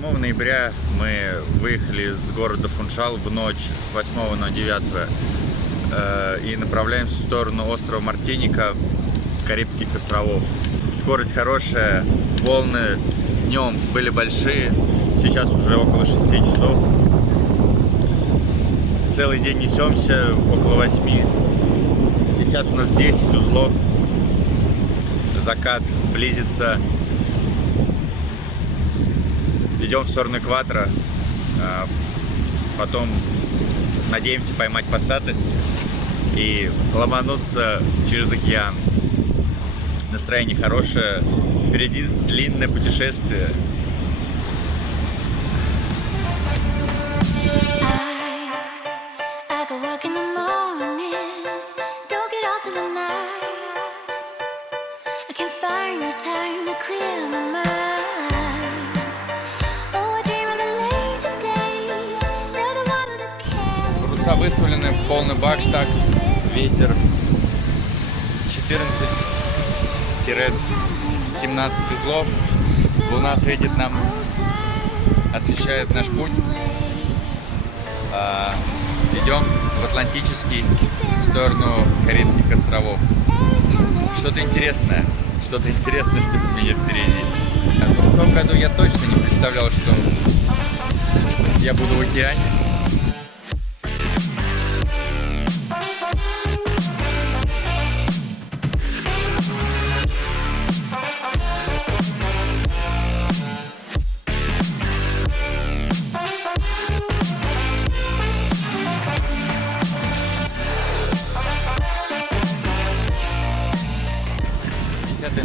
8 ноября мы выехали из города Фунчал в ночь с 8 на 9 и направляемся в сторону острова Мартиника, Карибских островов. Скорость хорошая, волны днем были большие, сейчас уже около 6 часов. Целый день несемся, около 8. Сейчас у нас 10 узлов, закат близится. Идем в сторону экватора, потом надеемся поймать пассаты и ломануться через океан. Настроение хорошее, впереди длинное путешествие. Паруса выставлены, полный бакштаг, ветер 14-17 узлов. Луна светит нам, освещает наш путь. Идем в Атлантический, в сторону Карибских островов. Что-то интересное, что меня впереди. В том году я точно не представлял, что я буду в океане.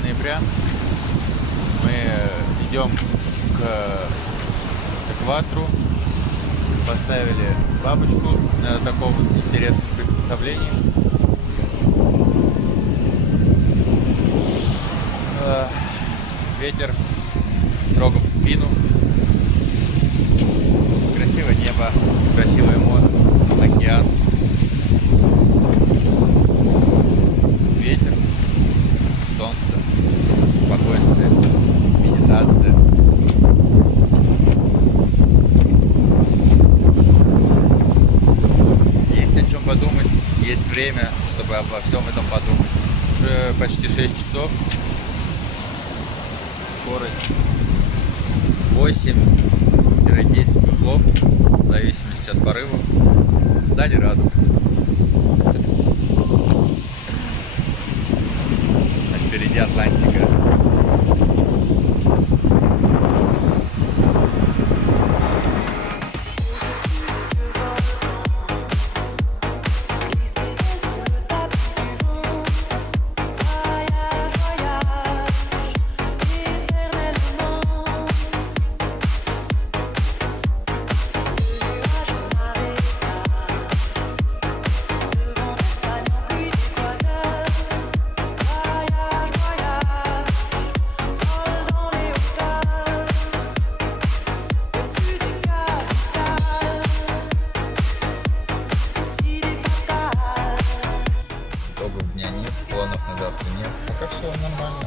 Ноября мы идем к экватору, поставили бабочку для такого интересного приспособления. Ветер строго в спину, красивое небо, красивое море, океан, ветер, солнце, спокойствие, медитация. Есть о чем подумать, есть время, чтобы обо всем этом подумать. Уже почти 6 часов. Скорость 8-10 узлов, в зависимости от порывов. Сзади радуга. Впереди Атлантика. Дня нет, планов на завтра нет, пока все нормально.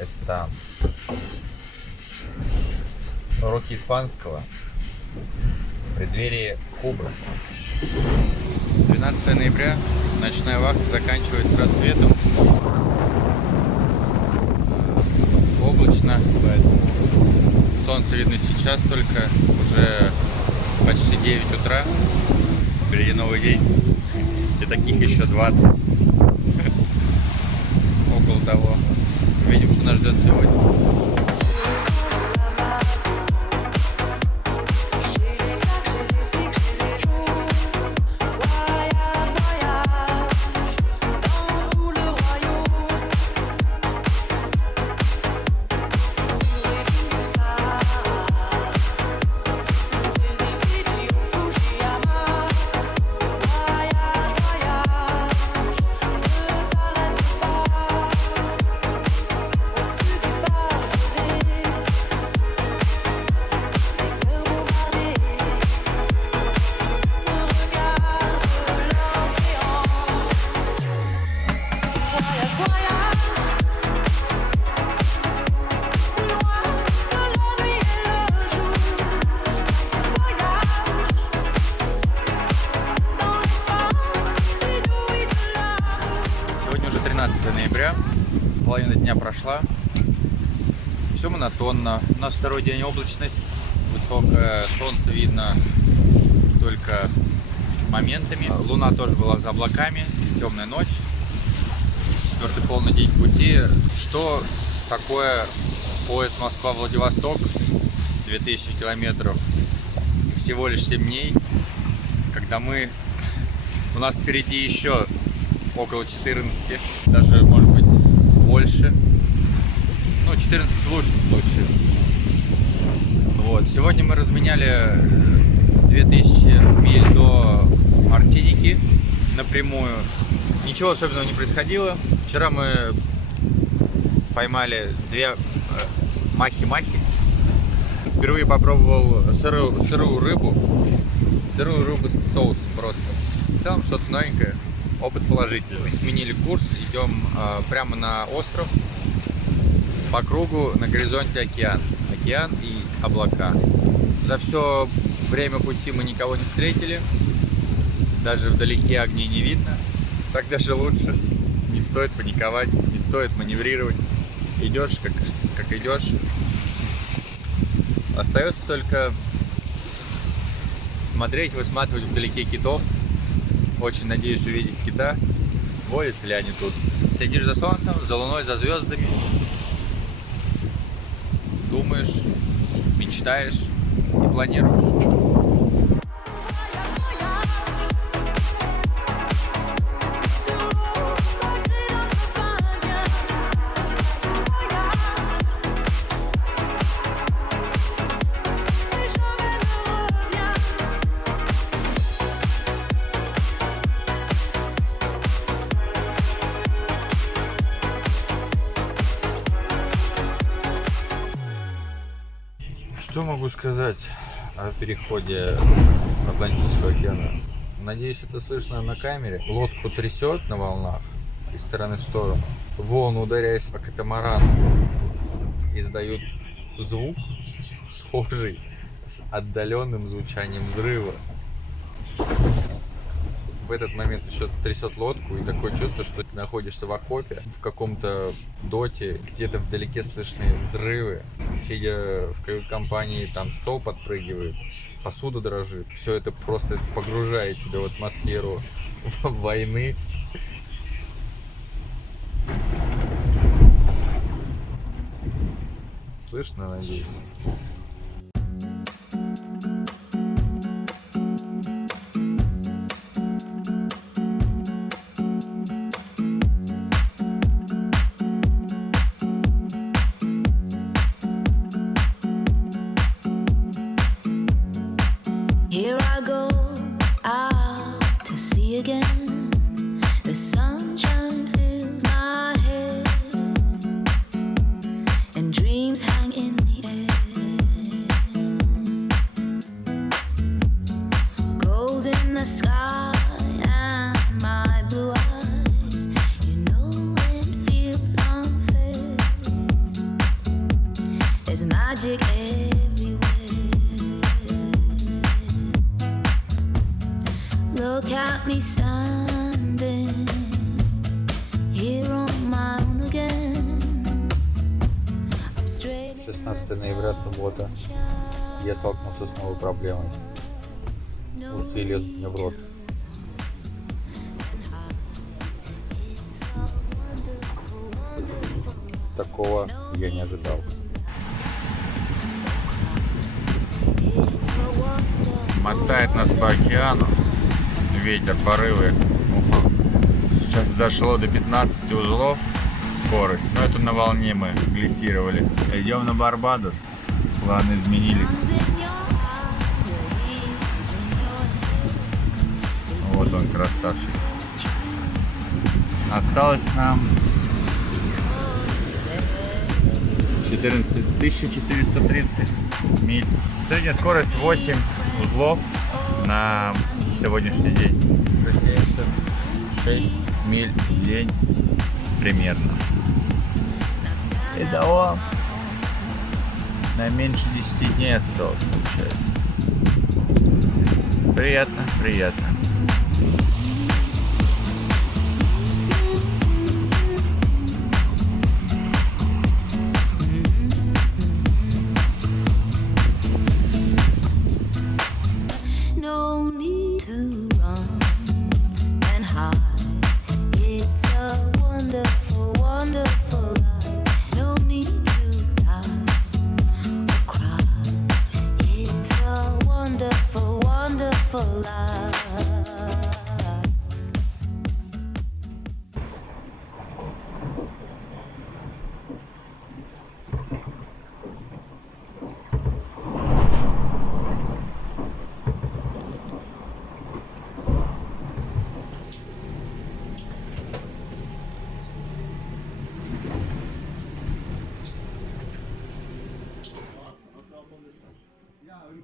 Están. Уроки испанского в преддверии Кубы. 12 ноября. Ночная вахта заканчивается рассветом. Облачно, поэтому солнце видно сейчас только. Уже почти 9 утра. Впереди новый день. И таких еще 20. Около того. Видим, что нас ждет сегодня. ноября, половина дня прошла, все монотонно. У нас второй день облачность, высокое, солнце видно только моментами. Луна тоже была за облаками, темная ночь, четвертый полный день пути. Что такое пояс Москва-Владивосток, 2000 километров, всего лишь 7 дней, когда у нас впереди еще около 14, даже может быть больше, ну 14 в лучшем случае. Вот. Сегодня мы разменяли 2000 миль до Мартиники напрямую. Ничего особенного не происходило. Вчера мы поймали 2 махи-махи. Впервые попробовал сырую рыбу с соусом просто. В целом что-то новенькое, опыт положительный. Сменили курс, идем прямо на остров, по кругу, на горизонте океан и облака. За все время пути мы никого не встретили, даже вдалеке огней не видно. Так даже лучше, не стоит паниковать, не стоит маневрировать. Идешь как идешь. Остается только смотреть, высматривать вдалеке китов. Очень надеюсь увидеть кита. Водятся ли они тут? Следишь за солнцем, за луной, за звездами. Думаешь, мечтаешь и планируешь. Что могу сказать о переходе Атлантического океана? Надеюсь, это слышно на камере. Лодку трясет на волнах из стороны в сторону. Волны, ударяясь по катамарану, издают звук, схожий с отдаленным звучанием взрыва. В этот момент еще трясет лодку, и такое чувство, что ты находишься в окопе, в каком-то доте, где-то вдалеке слышны взрывы. Сидя в кают-компании, там стол подпрыгивает, посуда дрожит. Все это просто погружает тебя в атмосферу войны. Слышно, надеюсь? Here I go out to sea again. The sunshine fills my head, and dreams hang in the air. Gold in the sky and my blue eyes. You know it feels unfair. There's magic everywhere. Look at me standing here on my own again. 16 ноября, суббота. Я столкнулся с новой проблемой. Усы лезут мне в рот. Такого я не ожидал. Мотает нас по океану, ветер, порывы. Сейчас дошло до 15 узлов скорость, но это на волне мы глиссировали. Идем на Барбадос, планы изменились. Вот он, красавчик. Осталось нам 1430 миль. Средняя скорость 8 узлов на сегодняшний день. 6 миль в день примерно. Итого на меньше 10 дней осталось, получается. Приятно, приятно.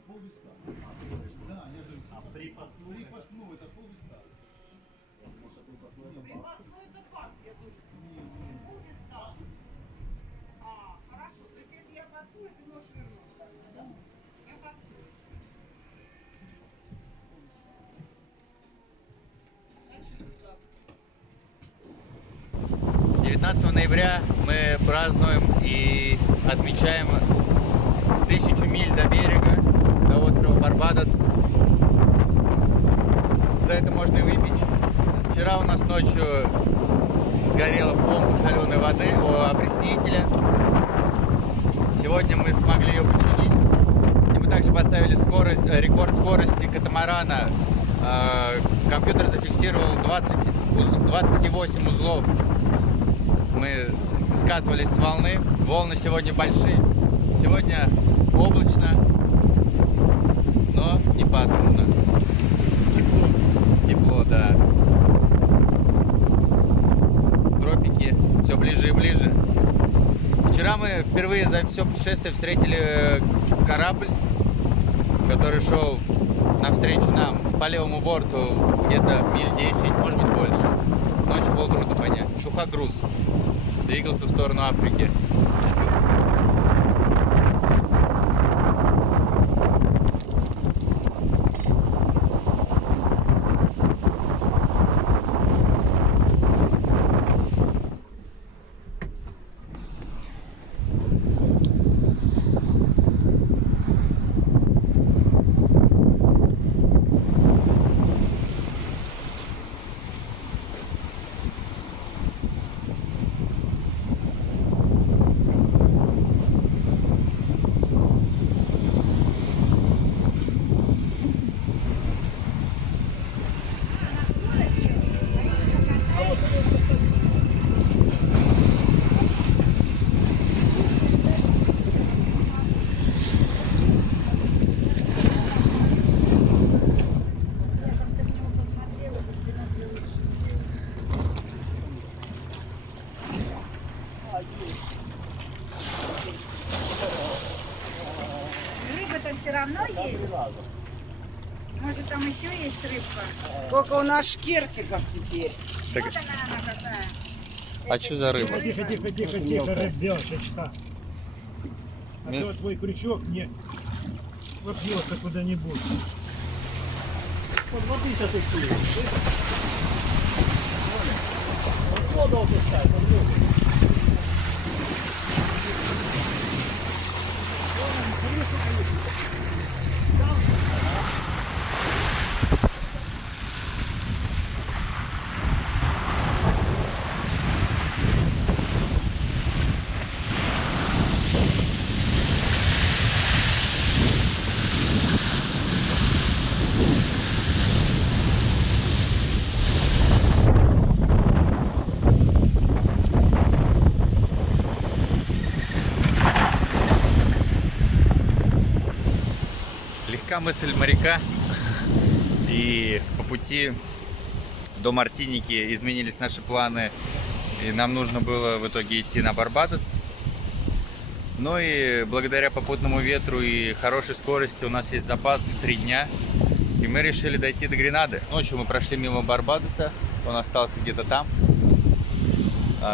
поллиста. Да, я же... А припасной? Припасной, это поллиста. Припасной это пас, я тоже. Поллиста. А, хорошо. То есть если я пасую, ты можешь вернуть. Да. Я пасую. Значит, так. 19 ноября мы празднуем и отмечаем 1000 миль до берега, до острова Барбадос. За это можно и выпить. Вчера у нас ночью сгорела помпа соленой воды у опреснителя. Сегодня мы смогли ее починить. И мы также поставили рекорд скорости катамарана. Компьютер зафиксировал 28 узлов. Мы скатывались с волны. Волны сегодня большие. Сегодня облачно, но не пасмурно. Тепло, да. Тропики все ближе и ближе. Вчера мы впервые за все путешествие встретили корабль, который шел навстречу нам по левому борту где-то миль 10, может быть больше. Ночью было трудно понять. Шухагруз двигался в сторону Африки. Рыба-то все равно есть? Может, там еще есть рыбка? Сколько у нас шкертиков теперь. Так, Вот она какая. а что за рыба? Тихо, тихо, тихо, тихо, ребяточка. А Ми- то твой крючок не вопьется куда-нибудь. Вот воды сейчас исследуем. Вот воду опускай, вот воду. Легка мысль моряка. И по пути до Мартиники изменились наши планы. И нам нужно было в итоге идти на Барбадос. Но и благодаря попутному ветру и хорошей скорости у нас есть запас в 3 дня. И мы решили дойти до Гренады. Ночью мы прошли мимо Барбадоса. Он остался где-то там.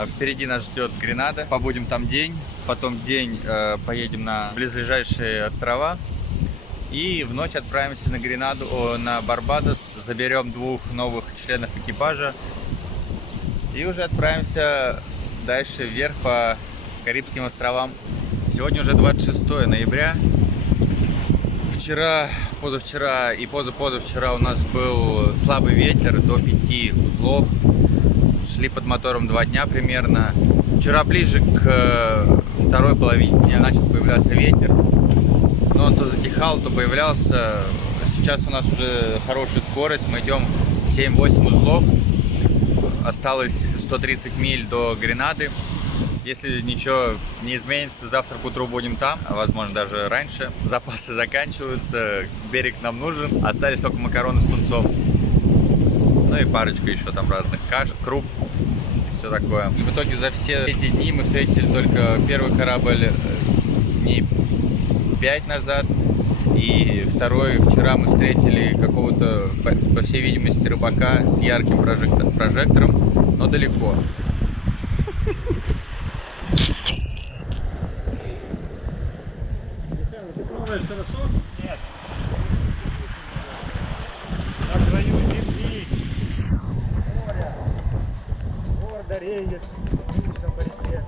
Впереди нас ждет Гренада. Побудем там день. Потом день поедем на близлежащие острова. И в ночь отправимся на Гренаду, на Барбадос, заберем 2 новых членов экипажа и уже отправимся дальше вверх по Карибским островам. Сегодня уже 26 ноября. Вчера, позавчера и позапозавчера у нас был слабый ветер до 5 узлов. Шли под мотором 2 дня примерно. Вчера ближе к второй половине дня начал появляться ветер. Но он то затихал, то появлялся. Сейчас у нас уже хорошая скорость. Мы идем 7-8 узлов. Осталось 130 миль до Гренады. Если ничего не изменится, завтра к утру будем там, а возможно даже раньше. Запасы заканчиваются, берег нам нужен. Остались только макароны с тунцом. Ну и парочка еще там разных каш, круп и все такое. И в итоге за все эти дни мы встретили только первый корабль дней 5 назад И второй, вчера мы встретили какого-то, по всей видимости, рыбака с ярким прожектором, но далеко. Михаил, ты плаваешь хорошо? Нет. На краю земли. Море. Гордо реет. Южно по реке.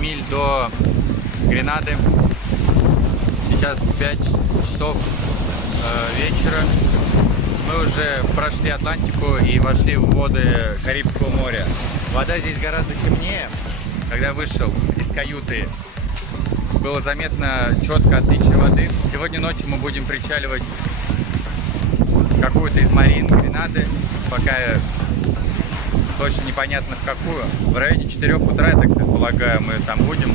Миль до Гренады. Сейчас 5 часов вечера. Мы уже прошли Атлантику и вошли в воды Карибского моря. Вода здесь гораздо темнее. Когда вышел из каюты, было заметно четко отличие воды. Сегодня ночью мы будем причаливать в какую-то из марин Гренады. Пока точно непонятно в какую. В районе 4 утра, я так предполагаю, мы там будем.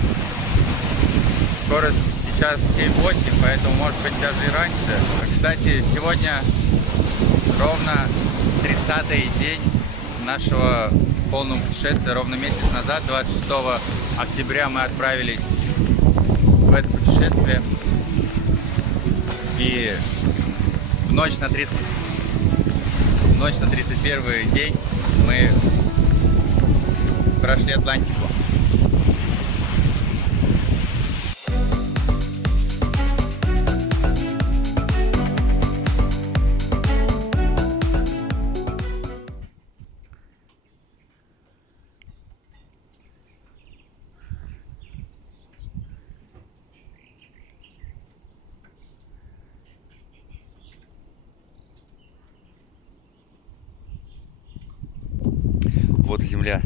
Скорость сейчас 7-8, поэтому может быть даже и раньше. Кстати, сегодня ровно 30-й день нашего полного путешествия. Ровно месяц назад, 26 октября, мы отправились в это путешествие. И в ночь на 31 день мы прошли Атлантику. Вот и земля.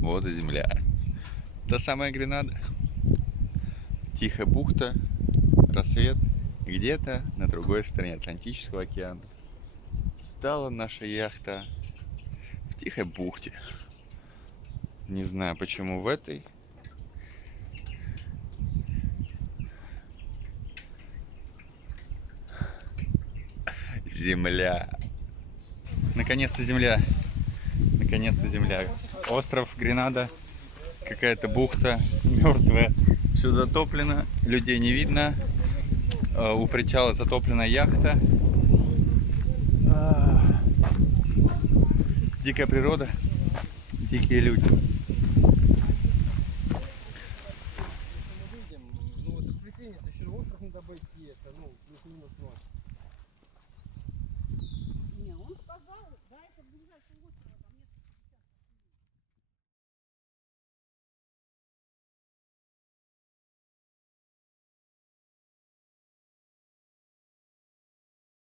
Вот и земля. Та самая Гренада. Тихая бухта, рассвет. Где-то на другой стороне Атлантического океана стала наша яхта в тихой бухте. Не знаю, почему в этой. Земля. Наконец-то земля. Наконец-то земля. Остров Гренада. Какая-то бухта мертвая. Все затоплено. Людей не видно. У причала затоплена яхта. Дикая природа. Дикие люди. Ну вот отвлечение, это еще остров надо обойти, это, ну, плюс-минус ночь. Не, он сказал,